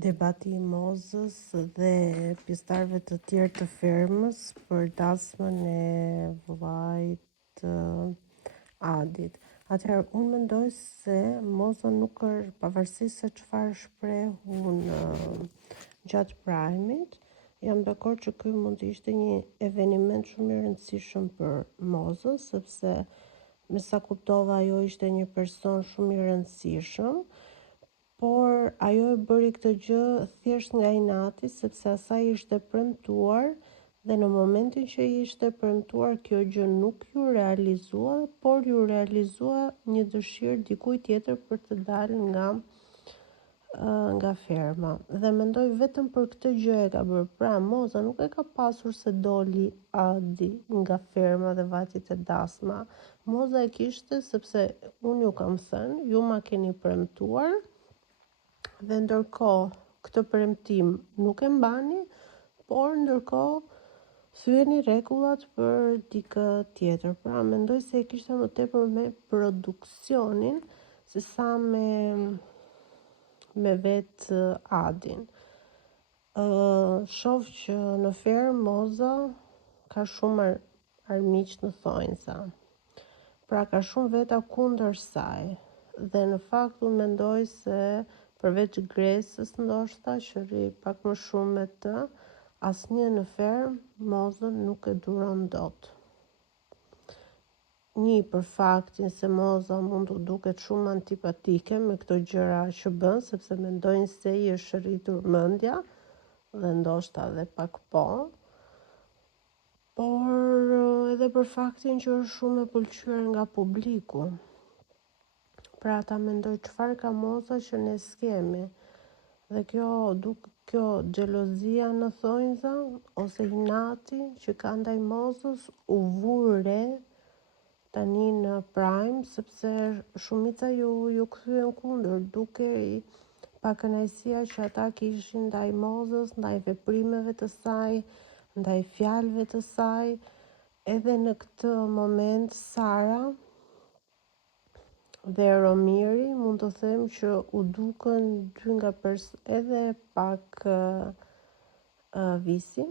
Debati i Mozës dhe pjesëtarëve të tjerë të fermës për dasmën e vllait Adit. Atëherë, unë mendoj se Moza nuk është, pavarësisht se çfarë shprehun gjatë Prime-it, jam dakord që ky mund të ishte një eveniment shumë i rëndësishëm për Mozën, sepse me sa kuptova ajo ishte një person shumë i rëndësishëm. Por ajo e bëri këtë gjë thjesht nga inati, sepse asaj ishte premtuar dhe në momentin që i ishte premtuar kjo gjë nuk ju realizua, por ju realizua një dëshirë dikujt tjetër për të dalë nga ferma. Dhe mendoj vetëm për këtë gjë e ka bërë. Pra, Moza nuk e ka pasur se doli Adi nga ferma dhe vati te dasma. Moza e kishte sepse unë ju kam thënë, ju ma keni premtuar. Dhe ndërkohë këtë premtim nuk e mbani, por ndërkohë thyeni rregullat për dikë tjetër. Pra mendoj se e kishte më tepër me produksionin se sa me vetë Adin. Shoh që në fermë Moza ka shumë armiq në thonjza. Pra ka shumë veta kundër saj. Dhe në fakt unë mendoj se përveç Gresës ndoshta që rri pak më shumë me të, asnjë në fermë Mozën nuk e duron dot. Një për faktin se Moza mund të duket shumë antipatike me këto gjëra që bën, sepse mendojnë se i është rritur mendja dhe ndoshta edhe pak po. Por edhe për faktin që është shumë e pëlqyer nga publiku. Pra ata mendoj çfarë ka Moza që ne s'kemi. Dhe kjo xhelozia në thonjza ose inati që ka ndaj Mozës u vu re tani në Prime, sepse shumica ju kthyen kundër, dukej pa kënaqësia që ata kishin ndaj Mozës, ndaj veprimeve të saj, ndaj fjalëve të saj. Edhe në këtë moment Sara dhe Romiri mund të them që u dukën dy nga edhe pak Visi,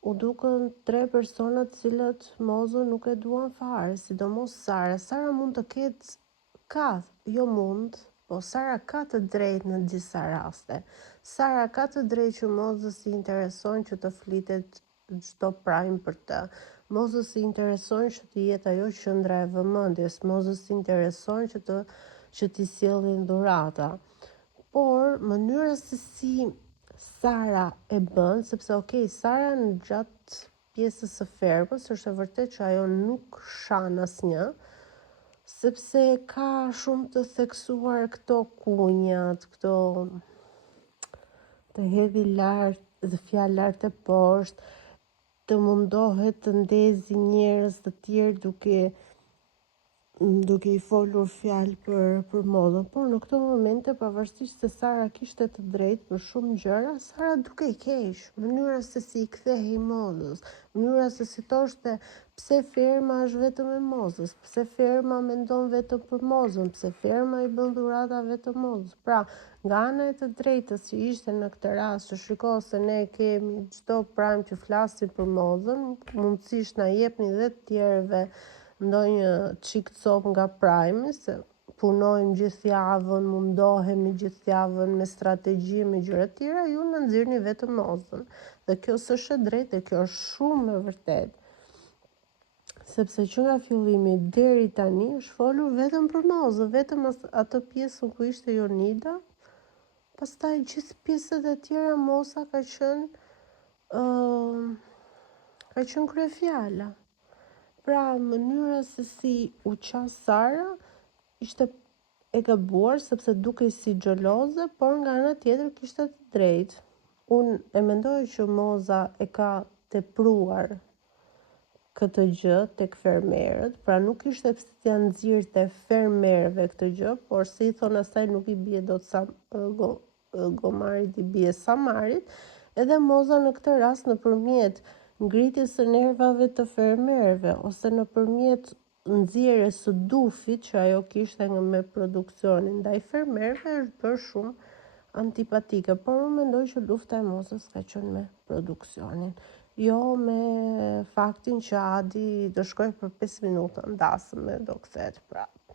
u dukën tre persona të cilët Mozën nuk e duan fare, sidomos Sara. Sara mund të ketë po Sara ka të drejtë në disa raste. Sara ka të drejtë që Mozës i intereson që të flitet çdo Prime për të. Mozës i intereson që të jetë ajo qendra e vëmendjes, Mozës i intereson që t'i sjellin dhurata. Por mënyra se si Sara e bën, sepse Sara në gjatë pjesës së fermës është e vërtet që ajo nuk shan asnjë, sepse ka shumë të theksuar këto kunjat, këto të hedhi lart dhe fjalë lart e poshtë, të mundohet të ndezi njerëz të tjerë duke i folur fjalë për Mozën. Por në këto momente, pavarësisht se Sara kishte të drejtë për shumë gjëra, Sara dukej keq. Mënyra se si i kthehej Mozës, mënyra se si thoshte pse ferma është vetëm e Mozës, pse ferma mendon vetëm për Mozën, pse ferma i bën dhurata vetëm Mozës. Pra, nga ana e të drejtës që ishte në këtë rast, që shiko se ne kemi çdo Prime që flasin për Mozën, mundësisht na jepni dhe të tjerëve ndonjë çik cop nga Prime, se punojmë gjithë javën, mundohemi gjithë javën me strategji, me gjëra të tjera, ju na nxirrni vetëm Mozën. Dhe kjo s'është e drejtë, kjo është shumë e vërtetë. Sepse që nga fillimi deri tani është folur vetëm për Mozën, vetëm atë pjesën ku ishte Jonida. Pastaj gjithë pjesët e tjera Moza ka qenë kryefjala. Pra mënyra se si u qa Sara ishte e gabuar, sepse dukej si xheloze, por nga ana tjetër kishte të drejtë. Unë e mendoj që Moza e ka tepruar këtë gjë tek fermerët, pra nuk ishte pse t'ia nxirrte fermerëve këtë gjë, por si i thon asaj nuk i bie dot sa gomarit i bie samarit. Edhe Moza në këtë rast nëpërmjet ngritjes së nervave të fermerëve ose nëpërmjet nxjerrjes së dufit që ajo kishte me produksionin ndaj fermerëve, është bërë shumë antipatike, por unë mendoj që lufta e mosës ka qenë me produksionin. Jo me faktin që Adi do shkoj për 5 minuta ndasëm dhe do kthehet prapë.